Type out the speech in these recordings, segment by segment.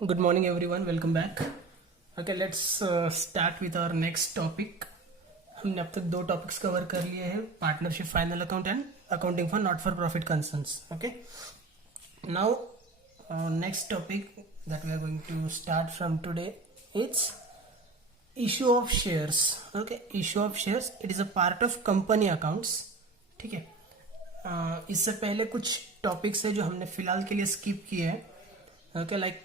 Good morning, everyone. Welcome back. Okay, let's start with our next topic. हमने अब तक दो टॉपिक्स कवर कर लिए हैं, partnership final account and accounting for not for profit concerns. Okay, now next topic that we are going to start from today, it's issue of shares. Okay, issue of shares, it is a part of company accounts. ठीक है. इससे पहले कुछ topics है जो हमने फिलहाल के लिए स्किप किए हैं. Okay, like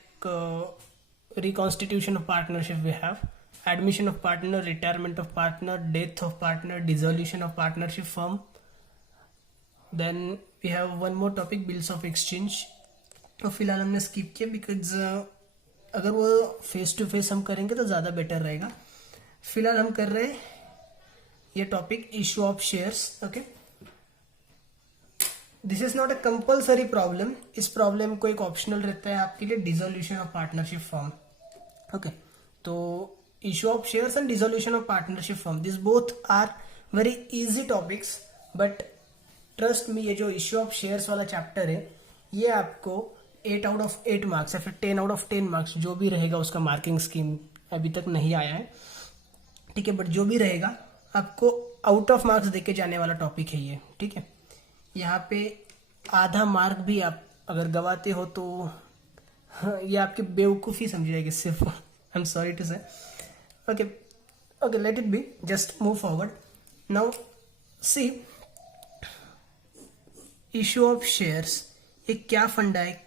reconstitution of partnership, we have admission of partner, retirement of partner, death of partner, dissolution of partnership firm. Then we have one more topic, bills of exchange. तो फिलहाल हमने स्किप किया because अगर वो face to face हम करेंगे तो ज़्यादा बेटर रहेगा. फिलहाल हम कर रहे हैं ये topic issue of shares. Okay, this is not a compulsory problem. इस प्रॉब्लम को एक ऑप्शनल रहता है आपके लिए, dissolution of partnership firm. Okay, तो issue of shares and dissolution of partnership firm, this both are very easy topics. But trust me, ये जो इशू ऑफ शेयर्स वाला चैप्टर है ये आपको 8 आउट ऑफ 8 मार्क्स या फिर 10 आउट ऑफ 10 मार्क्स जो भी रहेगा, उसका मार्किंग स्कीम अभी तक नहीं आया है. ठीक है, बट जो भी रहेगा आपको आउट ऑफ मार्क्स देके जाने वाला टॉपिक है ये. ठीक है, यहाँ पे आधा मार्क भी आप अगर गवाते हो तो ये आपकी बेवकूफ़ी समझी जाएगी सिर्फ. आई एम सॉरी टू से. Okay okay, let it be, just move forward. Now see issue of shares, ये क्या फंडा है,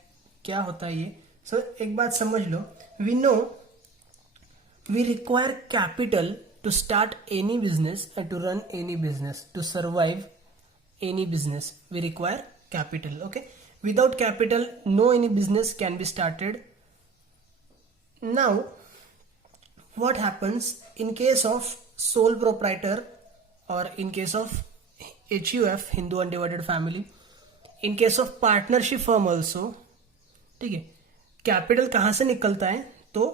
क्या होता है ये. सो एक बात समझ लो, we know we require capital to start any business and to run any business, to survive any business. We require capital. Okay, without capital no any business can be started. Now what happens in case of sole proprietor or in case of HUF, Hindu undivided family, in case of partnership firm also. ठीक है, capital कहाँ से निकलता है, तो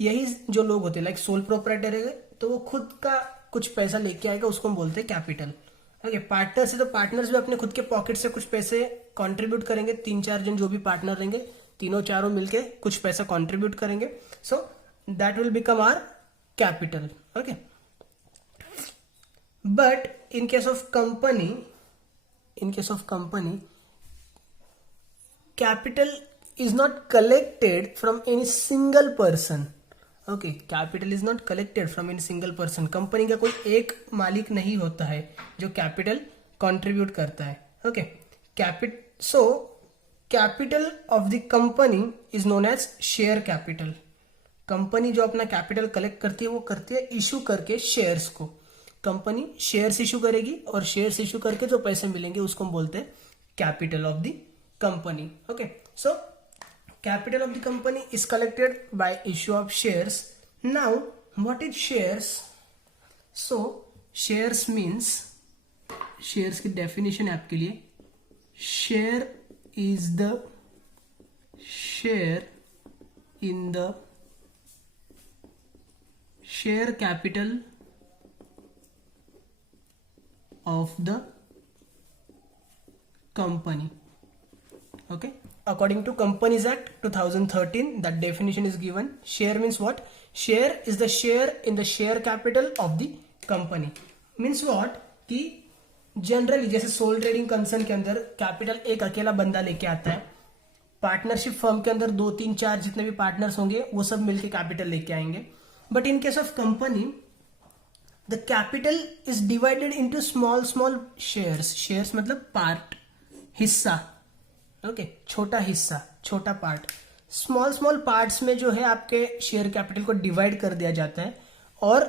यही जो लोग होते हैं लाइक सोल प्रोप्राइटर है तो वो खुद का कुछ पैसा लेके आएगा, उसको हम बोलते हैं कैपिटल. ओके, पार्टनर्स है तो पार्टनर्स भी अपने खुद के पॉकेट से कुछ पैसे कंट्रीब्यूट करेंगे. 3-4 जन जो भी पार्टनर रहेंगे, तीनों चारों मिलके कुछ पैसा कंट्रीब्यूट करेंगे. So that will become our capital. Okay, but in case of company capital is not collected from any single person. Okay, capital is not collected from any single person. Company का कोई एक मालिक नहीं होता है जो capital contribute करता है. Okay, capital of the company is known as share capital. Company जो अपना कैपिटल कलेक्ट करती है वो करती है इशू करके शेयर्स को. कंपनी शेयर्स इशू करेगी और शेयर्स इशू करके जो पैसे मिलेंगे उसको हम बोलते हैं capital of the company. Okay, so capital of the company is collected by issue of shares. Now what is shares? So shares means, shares की definition है आपके लिए, share is the share in the share capital of the company. Okay, according to Companies Act 2013, that definition is given. Share means what? Share is the share in the share capital of the company. Means what? कि generally जैसे soul trading concern के अंदर capital एक अकेला बंदा लेके आता है, पार्टनरशिप फर्म के अंदर 2-3-4 जितने भी पार्टनर्स होंगे वो सब मिलके कैपिटल लेके आएंगे. But in case of company the capital is divided into small shares. Shares मतलब पार्ट, हिस्सा. ओके, छोटा हिस्सा, छोटा पार्ट. स्मॉल पार्ट्स में जो है आपके शेयर कैपिटल को डिवाइड कर दिया जाता है और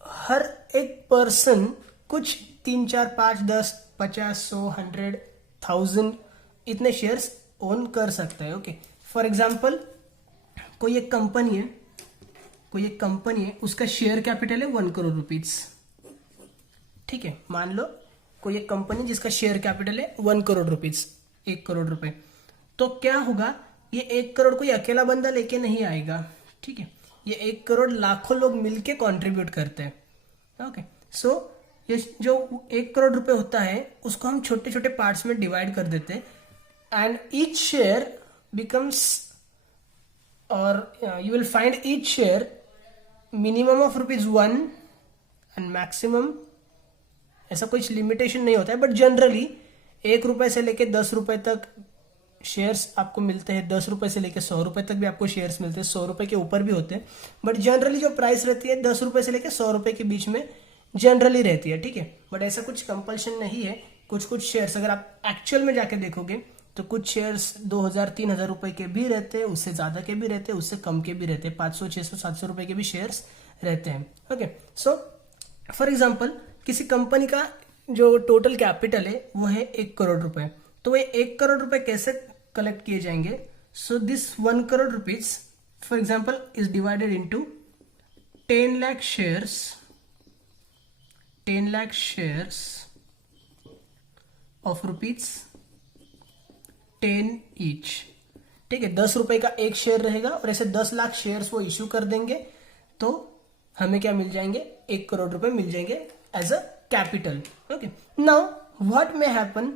हर एक पर्सन कुछ 3-4-5-10 50-100 1,000 इतने शेयर्स ओन कर सकता है. ओके, फॉर एग्जांपल कोई एक कंपनी है, उसका शेयर कैपिटल है 1 करोड़ रुपीज. ठीक है, मान लो कोई एक कंपनी जिसका शेयर कैपिटल है 1 करोड़ रुपीज, 1 करोड़ रुपए. तो क्या होगा, ये 1 करोड़ कोई अकेला बंदा लेके नहीं आएगा. ठीक है, ये 1 करोड़ लाखों लोग मिलके कंट्रीब्यूट करते हैं. ओके, सो ये जो 1 करोड़ रुपए होता है उसको हम छोटे छोटे पार्ट्स में डिवाइड कर देते हैं एंड ईच शेयर बिकम्स और you will find each share minimum of ₹1 and maximum, ऐसा कुछ लिमिटेशन नहीं होता है, बट जनरली ₹1 से लेके ₹10 तक शेयर्स आपको मिलते हैं। ₹10 से लेके ₹100 तक भी आपको शेयर्स मिलते हैं, ₹100 के ऊपर भी होते हैं, बट जनरली जो प्राइस रहती है ₹10 से लेके ₹100 के बीच में जनरली रहती है, ठीक है। बट ऐसा कुछ कंपल्शन नहीं है। कुछ कुछ शेयर्स अगर आप एक्चुअल में जाके देखोगे तो कुछ शेयर्स 2,000-3,000 रुपए के भी रहते हैं, उससे ज्यादा के भी रहते हैं, उससे कम के भी रहते हैं, 500, 600, 700 रुपए के भी शेयर्स रहते हैं। ओके, सो फॉर एग्जाम्पल किसी कंपनी का जो टोटल कैपिटल है वो है 1 करोड़ रुपए, तो वो 1 करोड़ रुपए कैसे कलेक्ट किए जाएंगे? So this 1 crore rupees for example is divided into 10 lakh shares, 10 lakh shares of ₹10 each, ठीक है। ₹10 का एक शेयर रहेगा और ऐसे 10 लाख शेयर्स वो इश्यू कर देंगे, तो हमें क्या मिल जाएंगे? 1 करोड़ रुपए मिल जाएंगे as a capital. Okay, now what may happen,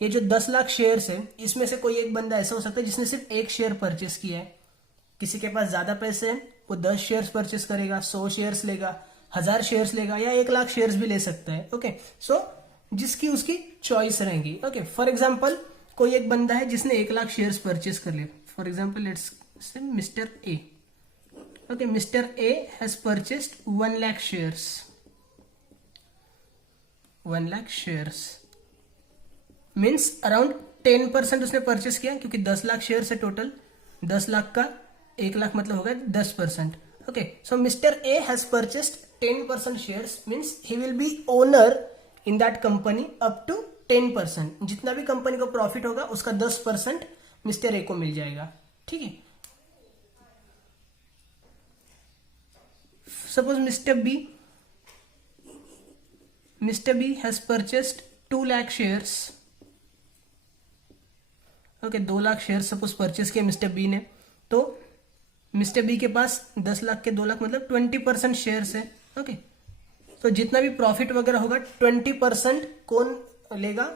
ये जो 10 लाख शेयर्स है इसमें से कोई एक बंदा ऐसा हो सकता है जिसने सिर्फ एक शेयर परचेस किया है। किसी के पास ज्यादा पैसे हैं, वो 10 शेयर्स परचेस करेगा, 100 शेयर्स लेगा, 1000 शेयर्स लेगा, या 1 लाख शेयर्स भी ले सकता है। ओके, सो जिसकी उसकी चॉइस रहेगी। ओके, फॉर एग्जाम्पल कोई एक बंदा है जिसने 1 लाख शेयर्स परचेस कर लिए। For example let's say mister A. Okay, mister A has purchased 1 lakh shares, 1 lakh shares means around 10% उसने परचेस किया, क्योंकि 10 लाख शेयर्स है टोटल, 10 लाख का 1 लाख मतलब होगा 10%। Okay, so mister A has purchased 10% shares means he will be owner in that company up to 10%। जितना भी company को प्रॉफिट होगा उसका 10% मिस्टर ए को मिल जाएगा, ठीक है। Suppose mister B has purchased 2 lakh shares. Okay, 2 lakh shares suppose purchase किया मिस्टर बी ने, तो मिस्टर बी के पास 10 लाख के 2 लाख मतलब 20% शेयर्स है। ओके, तो जितना भी प्रॉफिट वगैरह होगा 20% कौन लेगा?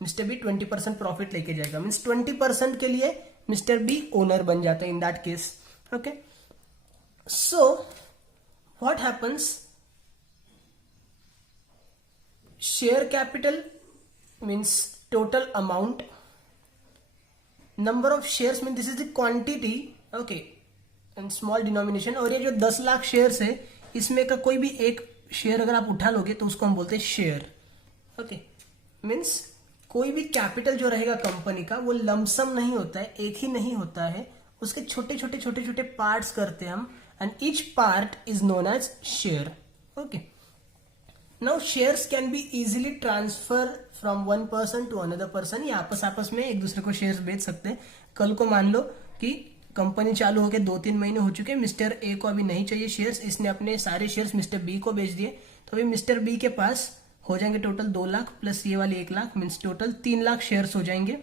मिस्टर बी 20% प्रॉफिट लेके जाएगा, मीन्स 20% के लिए मिस्टर बी ओनर बन जाता है in that case. Okay, so what happens, share capital means total amount, number of shares mean this is the quantity, okay, and small denomination. और ये जो 10 लाख शेयर्स है इसमें का कोई भी एक शेयर अगर आप उठा लोगे तो उसको हम बोलते हैं शेयर। ओके, मीन्स कोई भी कैपिटल जो रहेगा कंपनी का वो लमसम नहीं होता है, एक ही नहीं होता है, उसके छोटे छोटे पार्ट्स करते हैं हम, and each part is known as share. Okay, now shares can be easily transfer from one person to another person. ये आपस में एक दूसरे को शेयर्स बेच सकते हैं। कल को मान लो कि कंपनी चालू होकर 2-3 महीने हो चुके हैं, मिस्टर ए को अभी नहीं चाहिए शेयर्स, इसने अपने सारे शेयर्स मिस्टर बी को बेच दिए, तो अभी मिस्टर बी के पास हो जाएंगे टोटल 2 लाख प्लस ये वाले 1 lakh, means total 3 lakh shares हो जाएंगे,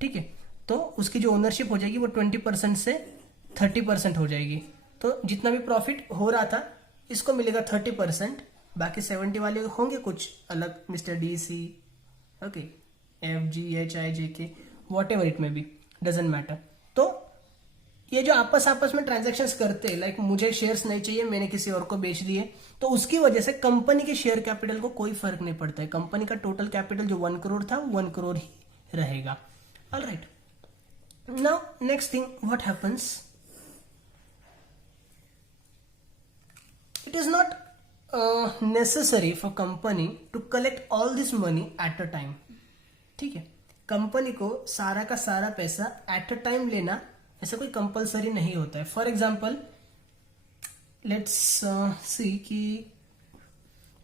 ठीक है। तो उसकी जो ओनरशिप हो जाएगी वो 20% से 30% हो जाएगी। तो जितना भी प्रॉफिट हो रहा था इसको मिलेगा 30%, बाकी 70 वाले होंगे कुछ अलग, mister D C, okay, F G H I J K, whatever it may be, doesn't matter. तो ये जो आपस में ट्रांजैक्शंस करते हैं, लाइक मुझे शेयर्स नहीं चाहिए, मैंने किसी और को बेच दिए, तो उसकी वजह से कंपनी के शेयर कैपिटल को कोई फर्क नहीं पड़ता है। कंपनी का टोटल कैपिटल जो 1 करोड़ था वो 1 करोड़ ही रहेगा। Alright, now next thing what happens, it is not necessary for company to collect all this money at a time, ठीक है। कंपनी को सारा का सारा पैसा एट अ टाइम लेना ऐसा कोई कंपलसरी नहीं होता है। फॉर एग्जाम्पल लेट्स सी कि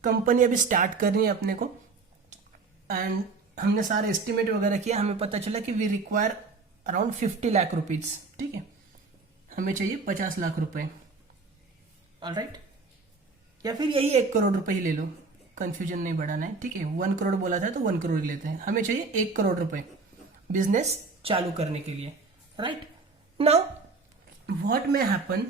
कंपनी अभी स्टार्ट करनी है अपने को, एंड हमने सारे एस्टिमेट वगैरह किया, हमें पता चला कि we require around 50 lakh rupees, ठीक है, हमें चाहिए 50 लाख रुपए, ऑलराइट, या फिर यही 1 करोड़ रुपए ही ले लो, कंफ्यूजन नहीं बढ़ाना है, ठीक है। 1 करोड़ बोला था तो 1 करोड़ ही लेते हैं, हमें चाहिए 1 करोड़ रुपए बिजनेस चालू करने के लिए, right. Now what may happen,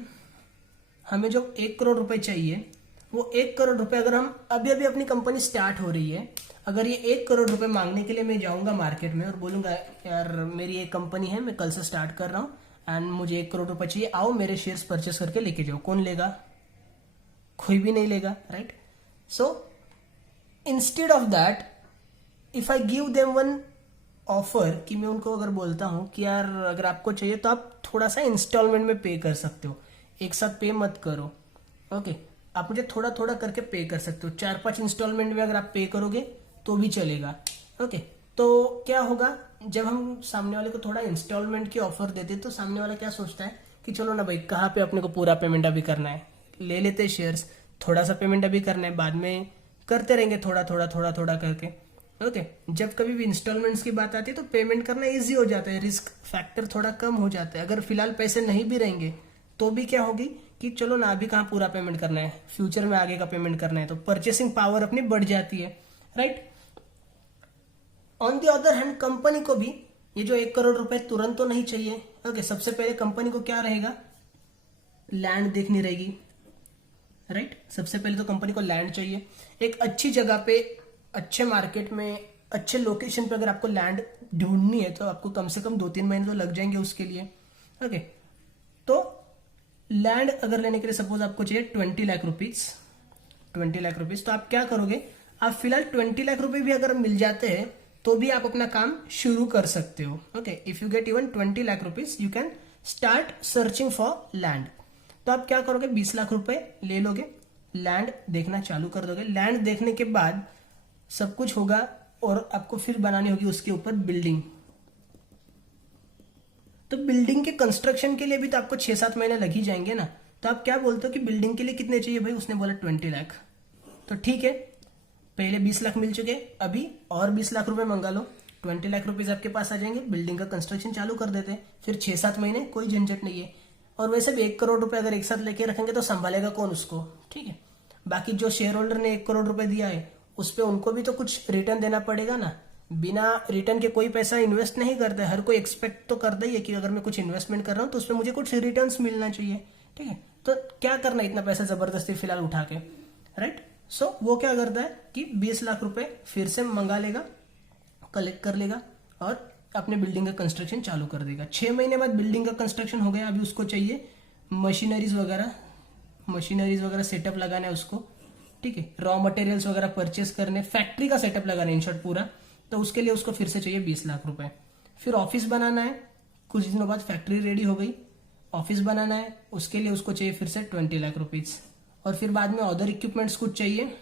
हमें जो 1 करोड़ रुपए चाहिए वो 1 करोड़ रुपए अगर हम अभी अपनी कंपनी स्टार्ट हो रही है, अगर ये 1 करोड़ रुपए मांगने के लिए मैं जाऊंगा मार्केट में और बोलूंगा यार मेरी एक कंपनी है, मैं कल से स्टार्ट कर रहा हूँ एंड मुझे 1 करोड़ रुपए चाहिए, आओ मेरे शेयर्स परचेस करके लेके जाओ। कौन लेगा? कोई भी नहीं लेगा, right? So instead of that, if I give them one offer, कि मैं उनको अगर बोलता हूं कि यार अगर आपको चाहिए तो आप थोड़ा सा इंस्टॉलमेंट में पे कर सकते हो, एक साथ पे मत करो, ओके? आप मुझे थोड़ा थोड़ा करके पे कर सकते हो, 4-5 इंस्टॉलमेंट में अगर आप पे करोगे तो भी चलेगा, ओके? तो क्या होगा, जब हम सामने वाले को थोड़ा इंस्टॉलमेंट की ऑफर देते तो सामने वाला क्या सोचता है कि चलो ना भाई, कहाँ पे अपने को पूरा पेमेंट अभी करना है, ले लेते शेयर्स, थोड़ा सा पेमेंट अभी करना है, बाद में करते रहेंगे थोड़ा थोड़ा थोड़ा थोड़ा करके, ओके? जब कभी भी इंस्टॉलमेंट्स की बात आती है तो पेमेंट करना इजी हो जाता है, रिस्क फैक्टर थोड़ा कम हो जाता है। अगर फिलहाल पैसे नहीं भी रहेंगे तो भी क्या होगी कि चलो ना, अभी कहाँ पूरा पेमेंट करना है, फ्यूचर में आगे का पेमेंट करना है, तो परचेसिंग पावर अपनी बढ़ जाती है, right? On the other hand, company को भी ये जो 1 करोड़ रुपए तुरंत तो नहीं चाहिए, ओके? सबसे पहले कंपनी को क्या रहेगा, लैंड देखनी रहेगी, राइट? सबसे पहले तो कंपनी को लैंड चाहिए, एक अच्छी जगह पे, अच्छे मार्केट में, अच्छे लोकेशन पे अगर आपको लैंड ढूंढनी है तो आपको कम से कम 2-3 महीने तो लग जाएंगे उसके लिए, ओके? तो लैंड अगर लेने के लिए सपोज आपको चाहिए 20 लाख रुपीज, 20 लाख रुपीज, तो आप क्या करोगे, आप फिलहाल 20 लाख रुपए भी अगर मिल जाते हैं तो भी आप अपना काम शुरू कर सकते हो, okay? If you get even 20 lakh rupees you can start searching for land. तो आप क्या करोगे, 20 लाख रुपए ले लोगे, लैंड देखना चालू कर दोगे, लैंड देखने के बाद सब कुछ होगा और आपको फिर बनानी होगी उसके ऊपर बिल्डिंग। तो बिल्डिंग के कंस्ट्रक्शन के लिए भी तो आपको 6-7 महीने लग ही जाएंगे ना, तो आप क्या बोलते हो कि बिल्डिंग के लिए कितने चाहिए भाई, उसने बोला 20 लाख, तो ठीक है, पहले 20 लाख मिल चुके, अभी और 20 लाख रुपए मंगा लो, 20 लाख रुपीज आपके पास आ जाएंगे, बिल्डिंग का कंस्ट्रक्शन चालू कर देते हैं, फिर 6-7 महीने कोई झंझट नहीं है। और वैसे भी 1 करोड़ रुपए अगर एक साथ लेके रखेंगे तो संभालेगा कौन उसको, ठीक है? बाकी जो शेयर होल्डर ने 1 करोड़ रुपए दिया है उस पर उनको भी तो कुछ रिटर्न देना पड़ेगा ना, बिना रिटर्न के कोई पैसा इन्वेस्ट नहीं करता है, हर कोई एक्सपेक्ट तो करता ही है कि अगर मैं कुछ इन्वेस्टमेंट कर रहा हूँ तो उस पर मुझे कुछ रिटर्न मिलना चाहिए, ठीक है? तो क्या करना है इतना पैसा जबरदस्ती फिलहाल उठा के, राइट? सो वो क्या करता है कि 20 लाख रुपए फिर से मंगा लेगा, कलेक्ट कर लेगा और अपने बिल्डिंग का कंस्ट्रक्शन चालू कर देगा। 6 महीने बाद बिल्डिंग का कंस्ट्रक्शन हो गया, अभी उसको चाहिए मशीनरीज वगैरह सेटअप लगाना है उसको, ठीक है? रॉ मटेरियल्स वगैरह परचेस करने, फैक्ट्री का सेटअप लगाना है इन शॉर्ट पूरा, तो उसके लिए उसको फिर से चाहिए 20 लाख रुपए। फिर ऑफिस बनाना है, कुछ दिनों बाद फैक्ट्री रेडी हो गई, ऑफिस बनाना है, उसके लिए उसको चाहिए फिर से 20 लाख रुपीज, और फिर बाद में अदर इक्विपमेंट्स कुछ चाहिए,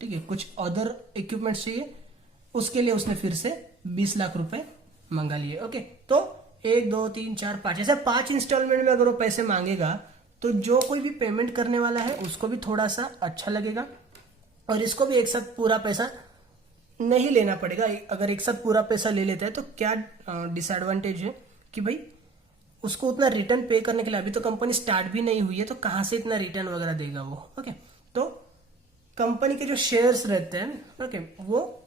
ठीक है? कुछ अदर इक्विपमेंट्स चाहिए, उसके लिए उसने फिर से 20 लाख रुपए मंगा लिए, ओके? तो 1, 2, 3, 4, 5 ऐसे 5 इंस्टॉलमेंट में अगर वो पैसे मांगेगा तो जो कोई भी पेमेंट करने वाला है उसको भी थोड़ा सा अच्छा लगेगा, और इसको भी एक साथ पूरा पैसा नहीं लेना पड़ेगा। अगर एक साथ पूरा पैसा ले लेता है तो क्या डिसएडवांटेज है कि भाई उसको उतना रिटर्न पे करने के लिए, अभी तो कंपनी स्टार्ट भी नहीं हुई है तो कहां से इतना रिटर्न वगैरह देगा वो, ओके? तो कंपनी के जो शेयर्स रहते हैं, ओके, वो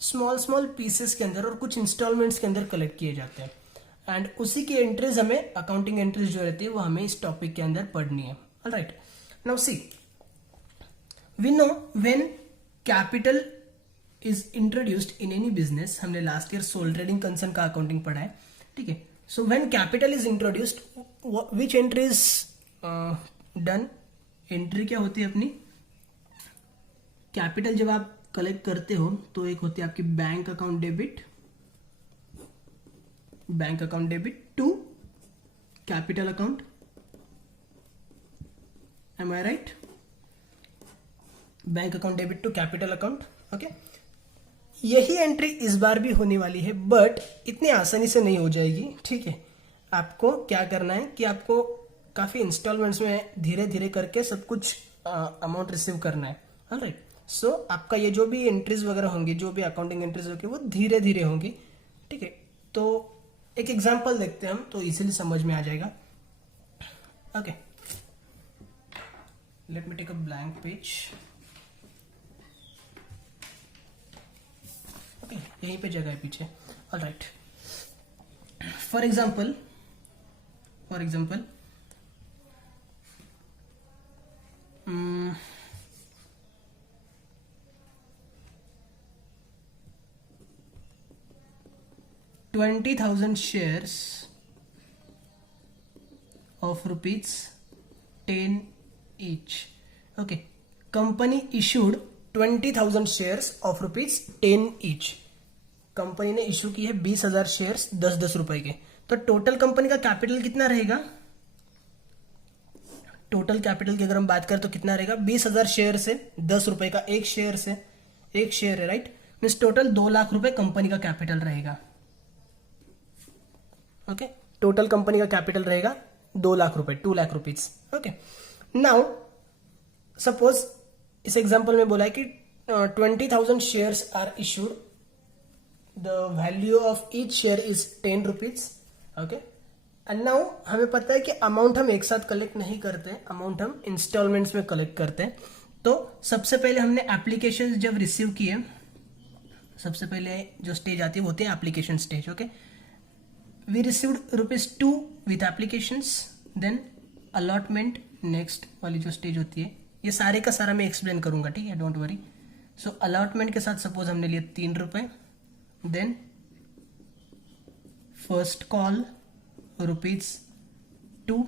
स्मॉल स्मॉल पीसेस के अंदर और कुछ इंस्टॉलमेंट्स के अंदर कलेक्ट किए जाते हैं, एंड उसी की एंट्रीज हमें, अकाउंटिंग एंट्रीज जो रहती है वो हमें इस टॉपिक के अंदर पढ़नी है, alright? Now see, we know when capital is introduced in any business, हमने last year sole trading concern का अकाउंटिंग पढ़ा है, ठीक है? So when capital is introduced, which entry is done, entry क्या होती है अपनी, कैपिटल जब आप कलेक्ट करते हो तो एक होती है आपकी bank account debit to capital account, am I right? Bank account debit to capital account, okay? यही एंट्री इस बार भी होने वाली है, बट इतनी आसानी से नहीं हो जाएगी, ठीक है? आपको क्या करना है कि आपको काफी इंस्टॉलमेंट्स में धीरे धीरे करके सब कुछ अमाउंट रिसीव करना है, ऑलराइट? सो आपका ये जो भी एंट्रीज वगैरह होंगी, जो भी अकाउंटिंग एंट्रीज होंगी वो धीरे धीरे होंगी, ठीक है? तो एक एग्जांपल देखते हैं हम तो इजीली समझ में आ जाएगा, okay? Let me take a blank page, okay? यहीं पे जगह है पीछे, alright? For example 20,000 shares of rupees 10 each. Okay, company issued 20,000 shares of rupees 10 each. Company ने इशू की है 20,000 शेयर्स 10-10 रुपए के. तो टोटल कंपनी का कैपिटल कितना रहेगा? टोटल कैपिटल की अगर हम बात करें तो कितना रहेगा? 20,000 शेयर से 10 रुपए का एक शेयर है, राइट. मीन्स टोटल 2 लाख रुपए कंपनी का कैपिटल रहेगा. ओके, टोटल कंपनी का कैपिटल रहेगा 2 लाख रुपए, 2 lakh rupees. Okay, now suppose इस एग्जांपल में बोला है कि 20,000 shares are issued, the value of each share is 10 rupees. Okay, and now हमें पता है कि अमाउंट हम एक साथ कलेक्ट नहीं करते, अमाउंट हम इंस्टॉलमेंट्स में कलेक्ट करते हैं. तो सबसे पहले हमने एप्लीकेशन जब रिसीव किए, सबसे पहले जो स्टेज आती है वो होती है application stage. Okay, we received ₹2 with applications, then allotment next वाली जो स्टेज होती है. ये सारे का सारा मैं एक्सप्लेन करूंगा, ठीक है, डोंट वरी. सो अलॉटमेंट के साथ सपोज हमने लिए 3 रुपए, then first call ₹2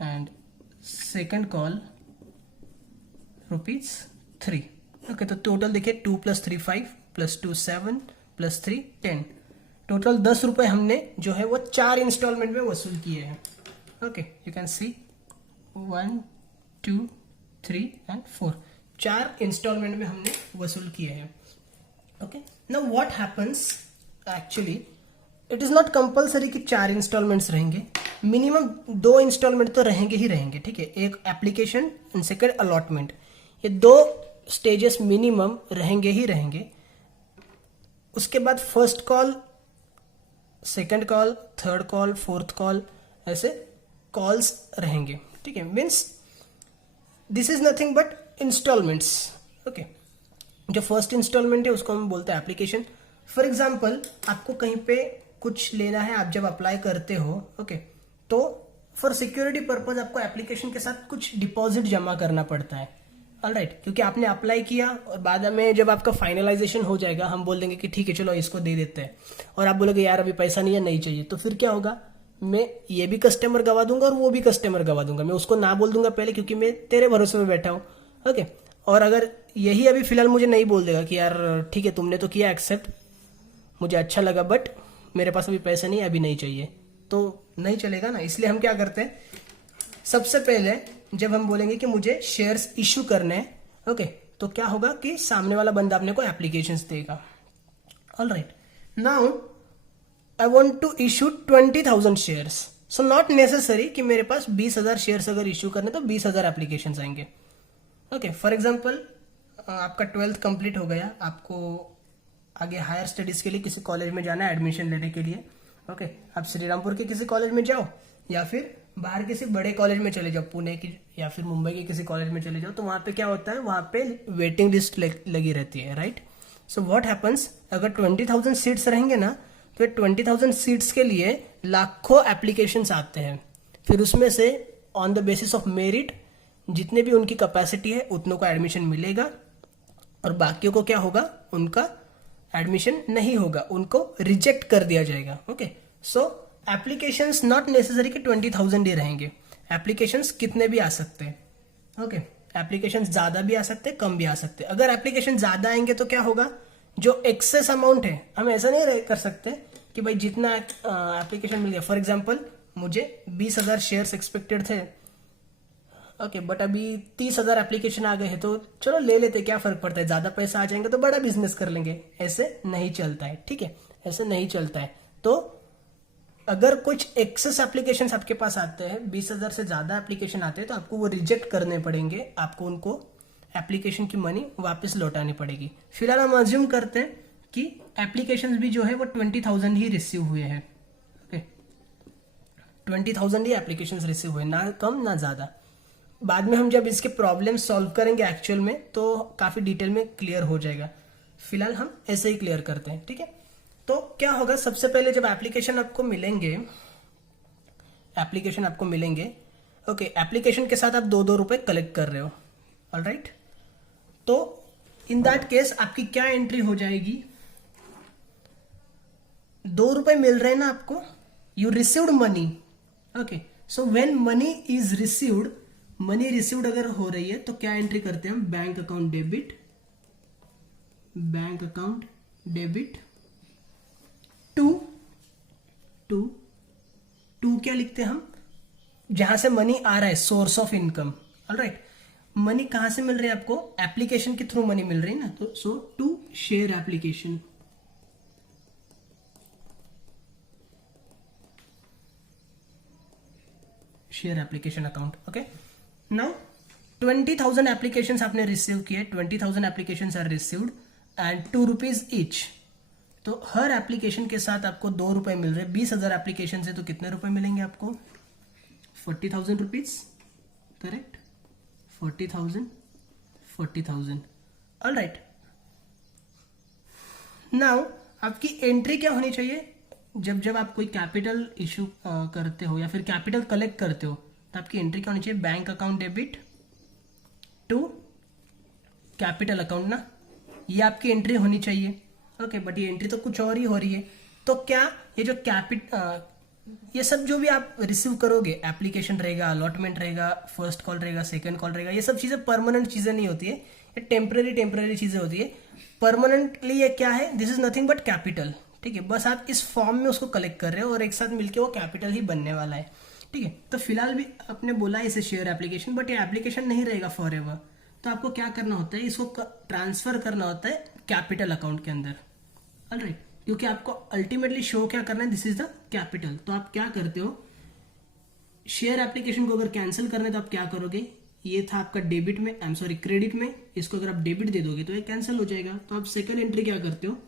and second call ₹3. Okay, तो टोटल देखिए 2 + 3 5 + 2 7 + 3 10. टोटल 10 रुपए हमने जो है वो 4 इंस्टॉलमेंट में वसूल किए हैं. Okay, you can see 1 2 3 and 4, 4 installment में हमने वसूल किए हैं. Okay, now what happens, actually it is not compulsory कि 4 इंस्टॉलमेंट्स रहेंगे, मिनिमम 2 इंस्टॉलमेंट तो रहेंगे ही रहेंगे. ठीक है, एक एप्लीकेशन एंड सेकेंड अलॉटमेंट, ये 2 स्टेजेस मिनिमम रहेंगे ही रहेंगे. उसके बाद first call, second call, third call, fourth call, ऐसे कॉल्स रहेंगे. ठीक है, means this is nothing but installments. Okay, जो फर्स्ट इंस्टॉलमेंट है उसको हम बोलते हैं एप्लीकेशन. फॉर एग्जाम्पल आपको कहीं पे कुछ लेना है, आप जब अप्लाई करते हो, ओके, तो फॉर सिक्योरिटी पर्पज आपको एप्लीकेशन के साथ कुछ डिपॉजिट जमा करना पड़ता है. ऑलराइट, क्योंकि आपने अप्लाई किया और बाद में जब आपका फाइनलाइजेशन हो जाएगा हम बोल देंगे कि ठीक है चलो इसको दे देते हैं, और आप बोलोगे यार अभी पैसा नहीं है, नहीं चाहिए, तो फिर क्या होगा? मैं ये भी कस्टमर गवा दूंगा और वो भी कस्टमर गवा दूंगा. मैं उसको ना बोल दूंगा पहले, क्योंकि मैं तेरे भरोसे में बैठा हूँ. ओके, और अगर यही अभी फिलहाल मुझे नहीं बोल देगा कि यार ठीक है तुमने तो किया एक्सेप्ट, मुझे अच्छा लगा बट मेरे पास अभी पैसा नहीं, अभी नहीं चाहिए, तो नहीं चलेगा ना. इसलिए हम क्या करते हैं, सबसे पहले जब हम बोलेंगे कि मुझे शेयर्स इशू करने हैं, ओके, तो क्या होगा कि सामने वाला बंदा अपने को एप्लीकेशंस देगा. Alright, now I want to issue 20,000 shares. So not necessary कि मेरे पास 20,000 शेयर्स अगर इशू करने तो 20,000 एप्लीकेशंस आएंगे. ओके, फॉर एग्जाम्पल आपका 12th कंप्लीट हो गया, आपको आगे हायर स्टडीज के लिए किसी कॉलेज में जाना है एडमिशन लेने के लिए. ओके, आप श्रीरामपुर के किसी कॉलेज में जाओ या फिर बाहर किसी बड़े कॉलेज में चले जाओ, पुणे की या फिर मुंबई के किसी कॉलेज में चले जाओ, तो वहां पे क्या होता है, वहां पे वेटिंग लिस्ट लगी रहती है, राइट. सो व्हाट हैपन्स, अगर 20,000 सीट्स रहेंगे ना, तो 20,000 सीट्स के लिए लाखों एप्लीकेशंस आते हैं. फिर उसमें से on the basis of merit जितने भी उनकी कैपेसिटी है उतनों को एडमिशन मिलेगा, और बाकियों को क्या होगा, उनका एडमिशन नहीं होगा, उनको रिजेक्ट कर दिया जाएगा. Okay, so applications not necessary कि 20,000 ही रहेंगे, एप्लीकेशंस कितने भी आ सकते हैं. ओके, एप्लीकेशंस ज्यादा भी आ सकते हैं, कम भी आ सकते हैं. अगर एप्लीकेशन ज्यादा आएंगे तो क्या होगा, जो एक्सेस अमाउंट है, हम ऐसा नहीं कर सकते कि भाई जितना एप्लीकेशन मिल गया. फॉर एग्जाम्पल मुझे 20,000 शेयर्स एक्सपेक्टेड थे, ओके, बट अभी 30,000 एप्लीकेशन आ गए हैं, तो चलो ले लेते, क्या फर्क पड़ता है, ज्यादा पैसा आ जाएंगे तो बड़ा बिजनेस कर लेंगे. ऐसे नहीं चलता है. ठीक है, ऐसे नहीं चलता है. तो अगर कुछ एक्सेस एप्लीकेशन आपके पास आते हैं, 20,000 से ज्यादा एप्लीकेशन आते हैं, तो आपको वो रिजेक्ट करने पड़ेंगे, आपको उनको एप्लीकेशन की मनी वापस लौटानी पड़ेगी. फिलहाल हम अज्यूम करते हैं कि एप्लीकेशन भी जो है वो 20,000 ही रिसीव हुए हैं. ओके, 20,000 ही एप्लीकेशन रिसीव हुए, ना कम ना ज्यादा. बाद में हम जब इसके प्रॉब्लम सॉल्व करेंगे एक्चुअल में, तो काफी डिटेल में क्लियर हो जाएगा. फिलहाल हम ऐसे ही क्लियर करते हैं. ठीक है, तो क्या होगा, सबसे पहले जब एप्लीकेशन आपको मिलेंगे, ओके, एप्लीकेशन के साथ आप 2-2 रुपए कलेक्ट कर रहे हो. ऑलराइट, तो इन दैट केस आपकी क्या एंट्री हो जाएगी, ₹2 मिल रहे हैं ना आपको, you received money. Okay, so when money is received, money received अगर हो रही है तो क्या एंट्री करते हैं हम, bank account debit, bank account debit to to to क्या लिखते हैं हम, जहां से मनी आ रहा है, source of income. Alright, money कहां से मिल रही है आपको, एप्लीकेशन के थ्रू मनी मिल रही है ना, तो so to share application, share application account. Okay, now 20,000 application आपने रिसीव किए, 20,000 application are received and ₹2 each. तो हर एप्लीकेशन के साथ आपको ₹2 मिल रहे हैं। 20,000 एप्लीकेशन है तो कितने रुपए मिलेंगे आपको, 40,000 rupees, correct, 40,000, 40,000। All right, now आपकी एंट्री क्या होनी चाहिए, जब जब आप कोई कैपिटल इशू करते हो या फिर कैपिटल कलेक्ट करते हो तो आपकी एंट्री क्या होनी चाहिए, bank account debit to capital account ना, ये आपकी एंट्री होनी चाहिए। ओके, बट ये एंट्री तो कुछ और ही हो रही है। तो क्या ये जो ये सब जो भी आप रिसीव करोगे, एप्लीकेशन रहेगा, अलॉटमेंट रहेगा, फर्स्ट कॉल रहेगा, सेकंड कॉल रहेगा, ये सब चीजें परमानेंट चीजें नहीं होती है, ये टेम्पररी चीजें होती है। परमानेंटली ये क्या है, this is nothing but capital. ठीक है, बस आप इस फॉर्म में उसको कलेक्ट कर रहे हो और एक साथ मिलके वो कैपिटल ही बनने वाला है। ठीक है, तो फिलहाल भी आपने बोला है इसे शेयर एप्लीकेशन, बट ये एप्लीकेशन नहीं रहेगा फॉर एवर। तो आपको क्या करना होता है, इसको ट्रांसफर करना होता है कैपिटल अकाउंट के अंदर। ऑलराइट, क्योंकि आपको अल्टीमेटली शो क्या करना है, दिस इज द कैपिटल। तो आप क्या करते हो, शेयर एप्लीकेशन को अगर कैंसिल करना है तो आप क्या करोगे, ये था आपका डेबिट में, आई एम सॉरी क्रेडिट में, इसको अगर आप डेबिट दे दोगे तो ये कैंसिल हो जाएगा। तो आप सेकंड एंट्री क्या करते हो,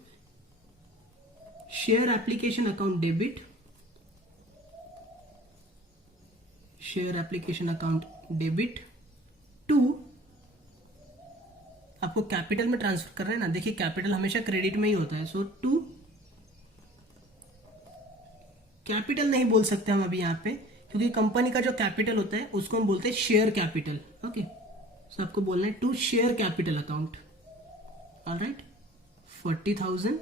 share application account debit, share application account debit to, आपको कैपिटल में ट्रांसफर करना है ना, देखिए कैपिटल हमेशा क्रेडिट में ही होता है, सो टू कैपिटल नहीं बोल सकते हम अभी यहाँ पे, क्योंकि कंपनी का जो कैपिटल होता है उसको हम बोलते हैं शेयर कैपिटल। ओके, सो आपको बोलना है to share capital account. Alright, 40,000,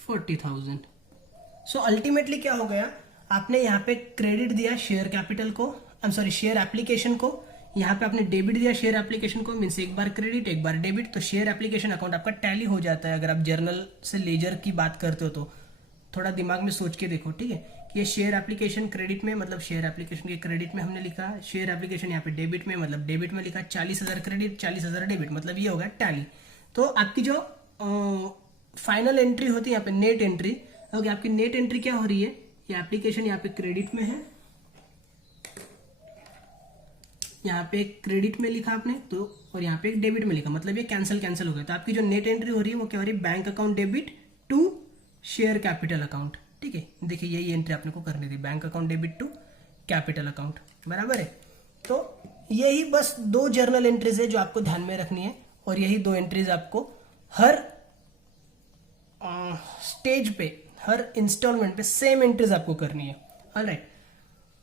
40,000। So ultimately क्या हो गया, आपने यहाँ पे क्रेडिट दिया शेयर कैपिटल को, I am sorry share application को, यहाँ पे आपने डेबिट दिया शेयर एप्लीकेशन को, मीन्स एक बार क्रेडिट एक बार डेबिट, तो शेयर एप्लीकेशन अकाउंट आपका टैली हो जाता है। अगर आप जर्नल से लेजर की बात करते हो तो थोड़ा दिमाग में सोच के देखो। ठीक है, ये शेयर एप्लीकेशन क्रेडिट में, मतलब शेयर एप्लीकेशन के क्रेडिट में हमने लिखा, शेयर एप्लीकेशन यहाँ पे डेबिट में, मतलब डेबिट में लिखा 40,000 क्रेडिट 40,000 डेबिट, मतलब ये होगा टैली। तो आपकी जो फाइनल एंट्री होती है यहाँ पे नेट एंट्री, ओके, आपकी नेट एंट्री क्या हो रही है, ये एप्लीकेशन यहाँ पे क्रेडिट में है, यहाँ पे एक क्रेडिट में लिखा आपने तो, और यहाँ पे एक डेबिट में लिखा, मतलब ये कैंसिल हो गया। तो आपकी जो नेट एंट्री हो रही है वो क्या हो रही है, bank account debit to share capital account. ठीक है, देखिए यही एंट्री आपने को करनी थी, bank account debit to capital account, बराबर है। तो यही बस 2 जर्नल एंट्रीज है जो आपको ध्यान में रखनी है, और यही 2 एंट्रीज आपको हर स्टेज पे, हर इंस्टॉलमेंट पे सेम एंट्रीज आपको करनी है। Alright,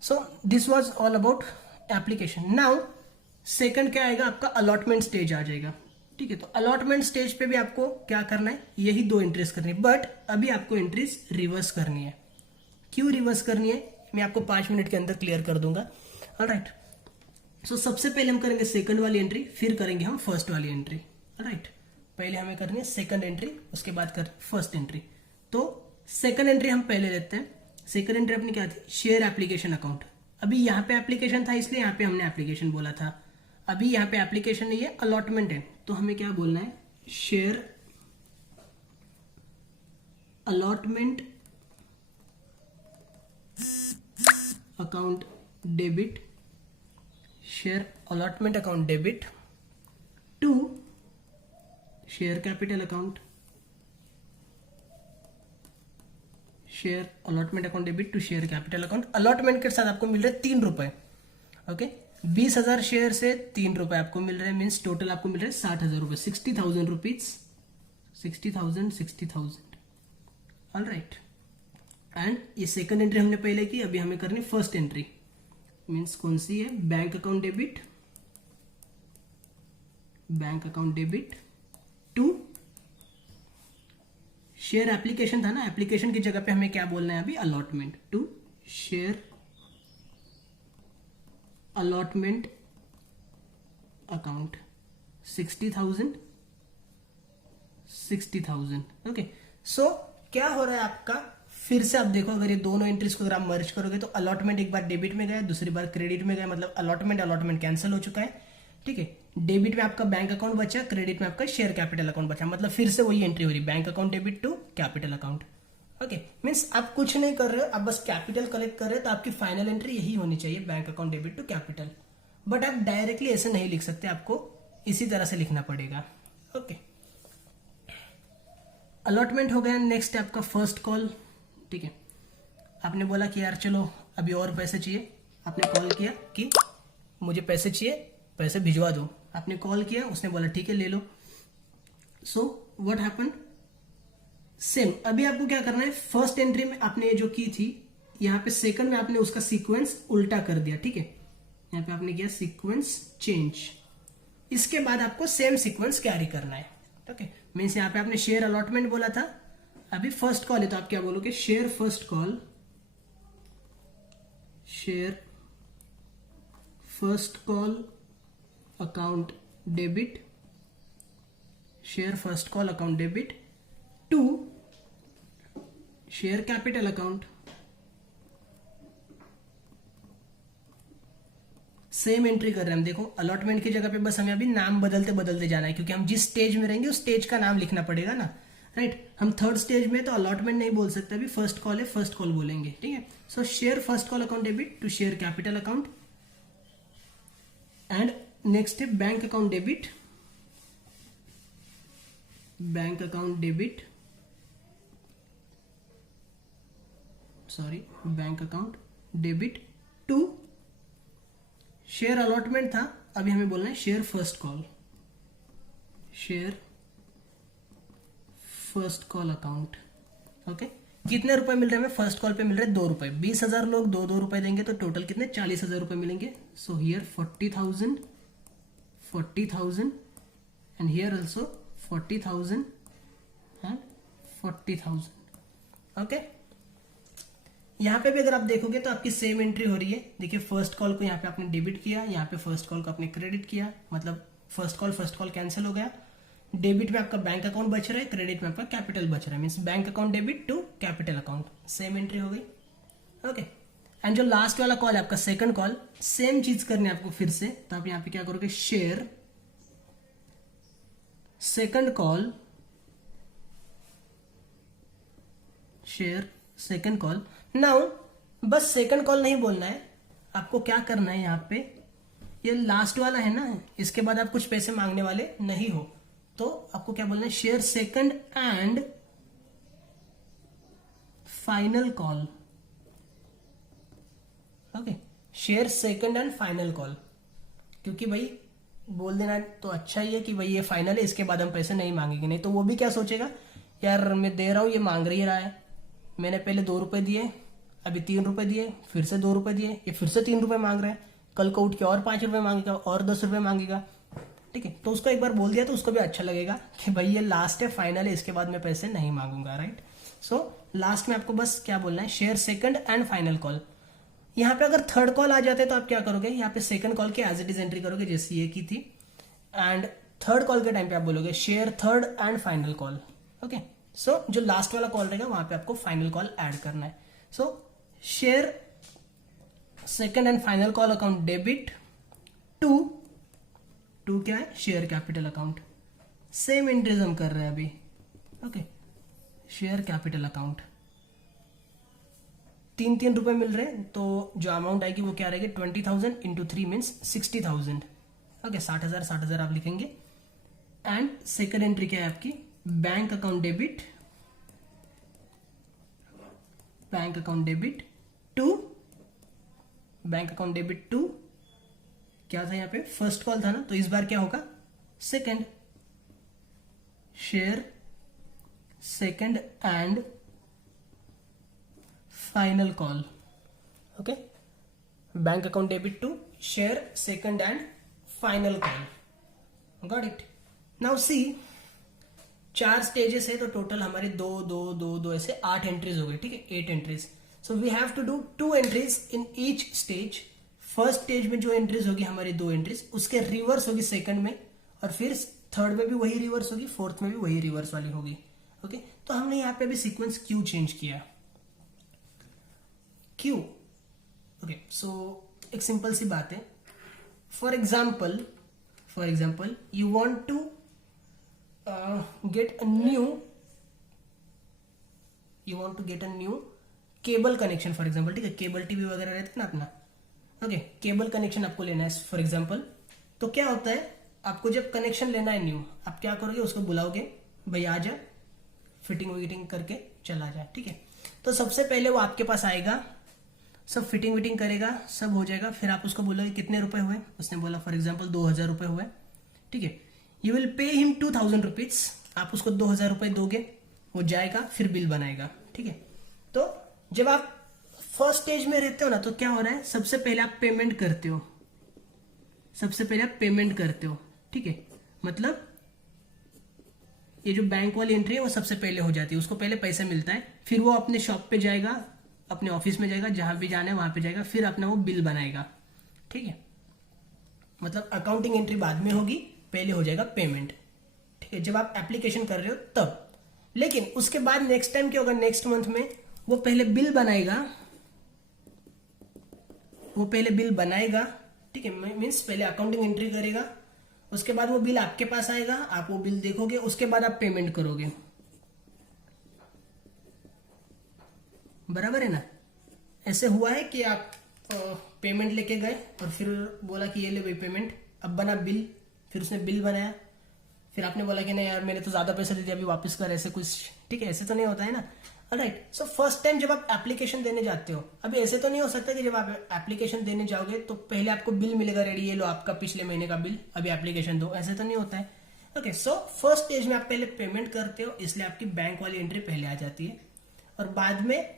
so this was all about application. Now second क्या आएगा, आपका अलॉटमेंट स्टेज आ जाएगा। ठीक है, तो अलॉटमेंट स्टेज पे भी आपको क्या करना है, यही 2 एंट्रीज करनी है, बट अभी आपको एंट्रीज रिवर्स करनी है। क्यों रिवर्स करनी है, मैं आपको 5 मिनट के अंदर क्लियर कर दूंगा। ऑलराइट, सो सबसे पहले हम करेंगे सेकंड वाली एंट्री, फिर करेंगे हम फर्स्ट वाली एंट्री। ऑलराइट, पहले हमें करनी है सेकंड एंट्री, उसके बाद कर फर्स्ट एंट्री। तो सेकंड एंट्री हम पहले लेते हैं। सेकंड एंट्री अपनी क्या थी, शेयर एप्लीकेशन अकाउंट। अभी यहाँ पे एप्लीकेशन था इसलिए यहाँ पे हमने एप्लीकेशन बोला था, अभी यहाँ पे एप्लीकेशन नहीं है, अलॉटमेंट है, तो हमें क्या बोलना है, share allotment account debit, share allotment account debit to share capital account, share allotment account debit to share capital account. Allotment के साथ आपको मिल रहे ₹3। ओके, 20,000 शेयर से ₹3 आपको मिल रहे हैं, मीन्स टोटल आपको मिल रहे हैं ₹60,000, 60,000 रुपीज, 60,000। ऑल राइट, एंड ये सेकंड एंट्री हमने पहले की, अभी हमें करनी फर्स्ट एंट्री, मीन्स कौन सी है, bank account debit, bank account debit to share application था ना, एप्लीकेशन की जगह पे हमें क्या बोलना है अभी, allotment. To share allotment account 60,000 60,000। Okay, so क्या हो रहा है आपका, फिर से आप देखो, अगर ये दोनों एंट्रीज को अगर आप मर्ज करोगे तो अलॉटमेंट एक बार डेबिट में गया, दूसरी बार क्रेडिट में गया, मतलब अलॉटमेंट कैंसिल हो चुका है। ठीक है, डेबिट में आपका बैंक अकाउंट बचा, क्रेडिट में आपका शेयर कैपिटल अकाउंट बचा, मतलब फिर से वही एंट्री हो रही, bank account debit to capital account. Okay, means आप कुछ नहीं कर रहे हो, आप बस कैपिटल कलेक्ट कर रहे हो, तो आपकी फाइनल एंट्री यही होनी चाहिए, bank account debit to capital. But आप डायरेक्टली ऐसे नहीं लिख सकते, आपको इसी तरह से लिखना पड़ेगा। ओके, अलॉटमेंट हो गया। नेक्स्ट है आपका फर्स्ट कॉल। ठीक है, आपने बोला कि यार चलो अभी और पैसे चाहिए, आपने कॉल किया कि मुझे पैसे चाहिए, पैसे भिजवा दो, आपने कॉल किया, उसने बोला ठीक है ले लो। सो व्हाट हैपन, सेम अभी आपको क्या करना है, फर्स्ट एंट्री में आपने जो की थी, यहाँ पे सेकंड में आपने उसका सीक्वेंस उल्टा कर दिया। ठीक है, यहाँ पे आपने किया सीक्वेंस चेंज, इसके बाद आपको सेम सीक्वेंस कैरी करना है। ओके, मीन्स यहाँ पे आपने शेयर अलॉटमेंट बोला था, अभी फर्स्ट कॉल है तो आप क्या बोलोगे, share first call, share first call account debit, share first call account debit to share capital account. Same entry कर रहे हैं हम, देखो अलॉटमेंट की जगह पे बस हमें अभी नाम बदलते बदलते जाना है, क्योंकि हम जिस स्टेज में रहेंगे उस स्टेज का नाम लिखना पड़ेगा ना, राइट। हम थर्ड स्टेज में तो अलॉटमेंट नहीं बोल सकते, अभी फर्स्ट कॉल है, फर्स्ट कॉल बोलेंगे। ठीक है, so share first call account debit to share capital account, and next है bank account debit, bank account debit, sorry bank account debit to share allotment था, अभी हमें बोलना है share first call, share first call account. Okay, कितने रुपए मिल रहे हैं हमें, फर्स्ट कॉल पे मिल रहे हैं 2 रुपए, 20,000 लोग 2-2 रुपए देंगे तो टोटल कितने, 40,000 रुपए मिलेंगे। So here 40,000 and here also 40,000 and 40,000। Okay, यहाँ पे भी अगर आप देखोगे तो आपकी सेम एंट्री हो रही है। देखिए फर्स्ट कॉल को यहाँ पे आपने डेबिट किया, यहाँ पे फर्स्ट कॉल को आपने क्रेडिट किया, मतलब फर्स्ट कॉल कैंसिल हो गया। डेबिट में आपका बैंक अकाउंट बच रहा है, क्रेडिट में आपका कैपिटल बच रहा है, means bank account debit to capital account, same entry हो गई। ओके, एंड जो लास्ट वाला कॉल है आपका सेकंड कॉल, सेम चीज करनी है आपको फिर से, तो आप यहाँ पे क्या करोगे, share second call, share second call. Now बस सेकंड कॉल नहीं बोलना है, आपको क्या करना है, यहाँ पे ये लास्ट वाला है ना, इसके बाद आप कुछ पैसे मांगने वाले नहीं हो, तो आपको क्या बोलना है, share second and final call. Okay, share second and final call, क्योंकि भाई बोल देना तो अच्छा ही है कि भाई ये फाइनल है, इसके बाद हम पैसे नहीं मांगेंगे, नहीं तो वो भी क्या सोचेगा, यार मैं दे रहा हूं, ये मांग रही रहा है, मैंने पहले 2 रुपए दिए, अभी 3 रुपए दिए, फिर से 2 रुपए दिए, ये फिर से 3 रुपए मांग रहे हैं, कल को उठ के और 5 रुपए मांगेगा और 10 रुपए मांगेगा। ठीक है, तो उसको एक बार बोल दिया तो उसको भी अच्छा लगेगा कि भाई ये लास्ट है, फाइनल है, इसके बाद मैं पैसे नहीं मांगूंगा, राइट। सो लास्ट में आपको बस क्या बोलना है, share second and final call. यहाँ पे अगर थर्ड कॉल आ जाते तो आप क्या करोगे, यहाँ पे सेकंड कॉल की एज इट इज एंट्री करोगे जैसे ये की थी, एंड थर्ड कॉल के टाइम पे आप बोलोगे share third and final call. Okay, so जो लास्ट वाला कॉल रहेगा वहां पे आपको फाइनल कॉल ऐड करना है। So share second and final call account debit to क्या है, share capital account, same entries हम कर रहे हैं अभी। ओके, शेयर कैपिटल अकाउंट, 3 रुपए मिल रहे हैं, तो जो अमाउंट आएगी वो क्या रहेगी, 20,000 इंटू 3 मीन्स 60,000। ओके, 60,000 आप लिखेंगे। एंड सेकंड एंट्री क्या है आपकी, bank account debit, bank account debit to, bank account debit to क्या था यहाँ पे, फर्स्ट कॉल था ना, तो इस बार क्या होगा, second, share second and final call. Okay, bank account debit to share second and final call, got it. Now see, 4 stages है तो टोटल हमारे 2 2 2 2 ऐसे 8 एंट्रीज हो गई, ठीक है, 8 entries. So we have to do 2 entries in each stage. First stage में जो एंट्रीज होगी हमारी 2 एंट्रीज, उसके रिवर्स होगी सेकंड में, और फिर थर्ड में भी वही रिवर्स होगी, फोर्थ में भी वही रिवर्स वाली होगी. ओके, तो हमने यहाँ पे भी सीक्वेंस क्यू चेंज किया. क्यू, ओके, सो एक सिंपल सी बात है. For example you want to get a new cable connection. For example, ठीक है, केबल टीवी वगैरह रहते हैं ना अपना. ओके, केबल कनेक्शन आपको लेना है फॉर एग्जाम्पल. तो क्या होता है, आपको जब कनेक्शन लेना है न्यू, आप क्या करोगे, उसको बुलाओगे, भाई आ जा, फिटिंग विटिंग करके चला जा, ठीक है. तो सबसे पहले वो आपके पास आएगा, सब फिटिंग विटिंग करेगा, सब हो जाएगा. फिर आप उसको बोलोगे कितने रुपए हुए, उसने बोला फॉर एग्जाम्पल 2000 रुपए हुए, ठीक है. You will pay him 2000 rupees. आप उसको 2000 रुपए दोगे, वो जाएगा, फिर बिल बनाएगा, ठीक है. तो जब आप फर्स्ट स्टेज में रहते हो ना, तो क्या हो रहा है, सबसे पहले आप पेमेंट करते हो, ठीक है. मतलब ये जो बैंक वाली एंट्री है वो सबसे पहले हो जाती है, उसको पहले पैसा मिलता है, फिर वो अपने शॉप पे जाएगा, अपने ऑफिस में जाएगा, जहां भी जाना है वहां पे जाएगा, फिर अपना वो बिल बनाएगा, ठीक है. मतलब अकाउंटिंग एंट्री बाद में होगी, पहले हो जाएगा पेमेंट, ठीक है, जब आप एप्लीकेशन कर रहे हो तब. लेकिन उसके बाद नेक्स्ट टाइम क्या होगा, नेक्स्ट मंथ में वो पहले बिल बनाएगा, ठीक है. मीन्स पहले अकाउंटिंग एंट्री करेगा, उसके बाद वो बिल आपके पास आएगा, आप वो बिल देखोगे, उसके बाद आप पेमेंट करोगे. बराबर है ना. ऐसे हुआ है कि आप पेमेंट लेके गए और फिर बोला कि ये ले भाई पेमेंट, अब बना बिल, फिर उसने बिल बनाया, फिर आपने बोला कि नहीं यार मैंने तो ज्यादा पैसे दे दिया, अभी वापस कर, ऐसे कुछ, ठीक है, ऐसे तो नहीं होता है ना. राइट. सो फर्स्ट टाइम जब आप एप्लीकेशन देने जाते हो, अभी ऐसे तो नहीं हो सकता कि जब आप एप्लीकेशन देने जाओगे तो पहले आपको बिल मिलेगा रेडी, ये लो आपका पिछले महीने का बिल, अभी एप्लीकेशन दो, ऐसे तो नहीं होता है. ओके, सो फर्स्ट स्टेज में आप पहले पेमेंट करते हो, इसलिए आपकी बैंक वाली एंट्री पहले आ जाती है, और बाद में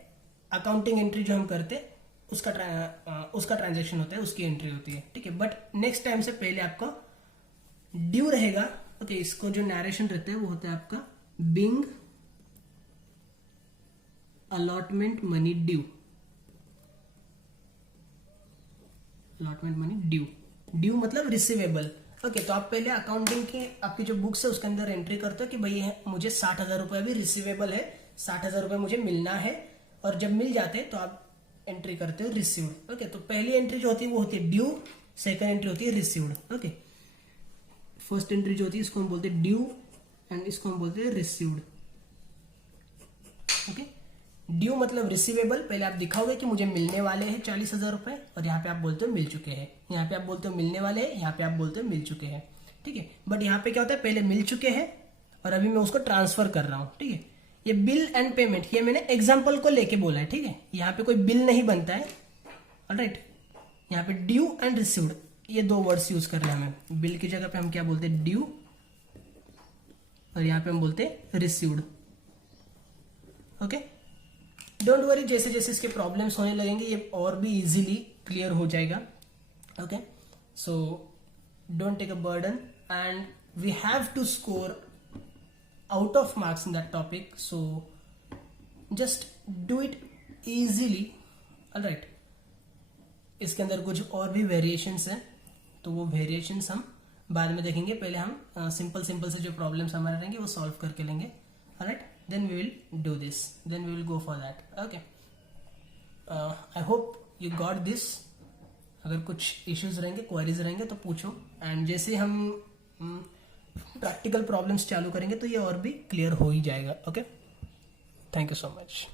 अकाउंटिंग एंट्री जो हम करते उसका ट्रांजेक्शन होता है, उसकी एंट्री होती है, ठीक है. बट नेक्स्ट टाइम से पहले आपका ड्यू रहेगा. ओके, इसको जो नरेशन रहता है वो होता है आपका being allotment money due. Due मतलब रिसीवेबल. ओके, तो आप पहले अकाउंटिंग की आपकी जो बुक्स है उसके अंदर एंट्री करते हो कि भाई मुझे 60,000 रुपए अभी रिसीवेबल है, 60,000 रुपए मुझे मिलना है, और जब मिल जाते हैं तो आप एंट्री करते हो रिसीव्ड. ओके, तो पहली एंट्री जो होती है वो होती है ड्यू, सेकंड एंट्री होती है रिसीव्ड. ओके, फर्स्ट एंट्री जो होती है इसको हम बोलते हैं ड्यू एंड इसको हम बोलते हैं रिसीव्ड. ओके, ड्यू मतलब रिसीवेबल, पहले आप दिखाओगे कि मुझे मिलने वाले हैं 40,000 रुपए, और यहाँ पे आप बोलते हो मिल चुके हैं, यहाँ पे आप बोलते हो मिलने वाले हैं, यहाँ पे आप बोलते हो मिल चुके हैं, ठीक है. बट यहाँ पे क्या होता है, पहले मिल चुके हैं और अभी मैं उसको ट्रांसफर कर रहा हूँ, ठीक है. ये बिल एंड पेमेंट, ये मैंने एग्जाम्पल को लेके बोला है, ठीक है. यहाँ पे कोई बिल नहीं बनता है. ऑलराइट, यहाँ पे ड्यू एंड रिसीव्ड, ये 2 वर्ड्स यूज कर रहे हैं हमें. बिल की जगह पे हम क्या बोलते हैं, ड्यू, और यहाँ पे हम बोलते हैं रिसीव्ड. ओके, डोंट वरी, जैसे जैसे इसके प्रॉब्लम्स होने लगेंगे ये और भी इजीली क्लियर हो जाएगा. Okay, so don't take a burden and we have to score out of marks in that topic, so just do it easily. alright, इसके अंदर कुछ और भी वेरिएशंस हैं, तो वो वेरिएशंस हम बाद में देखेंगे. पहले हम सिंपल से जो प्रॉब्लम्स हमारे रहेंगे वो सॉल्व करके लेंगे. alright, then we will do this, then we will go for that. okay, I hope you got this. अगर कुछ इश्यूज रहेंगे, क्वेरीज रहेंगे तो पूछो, एंड जैसे हम प्रैक्टिकल प्रॉब्लम्स चालू करेंगे तो ये और भी क्लियर हो ही जाएगा. Okay, thank you so much.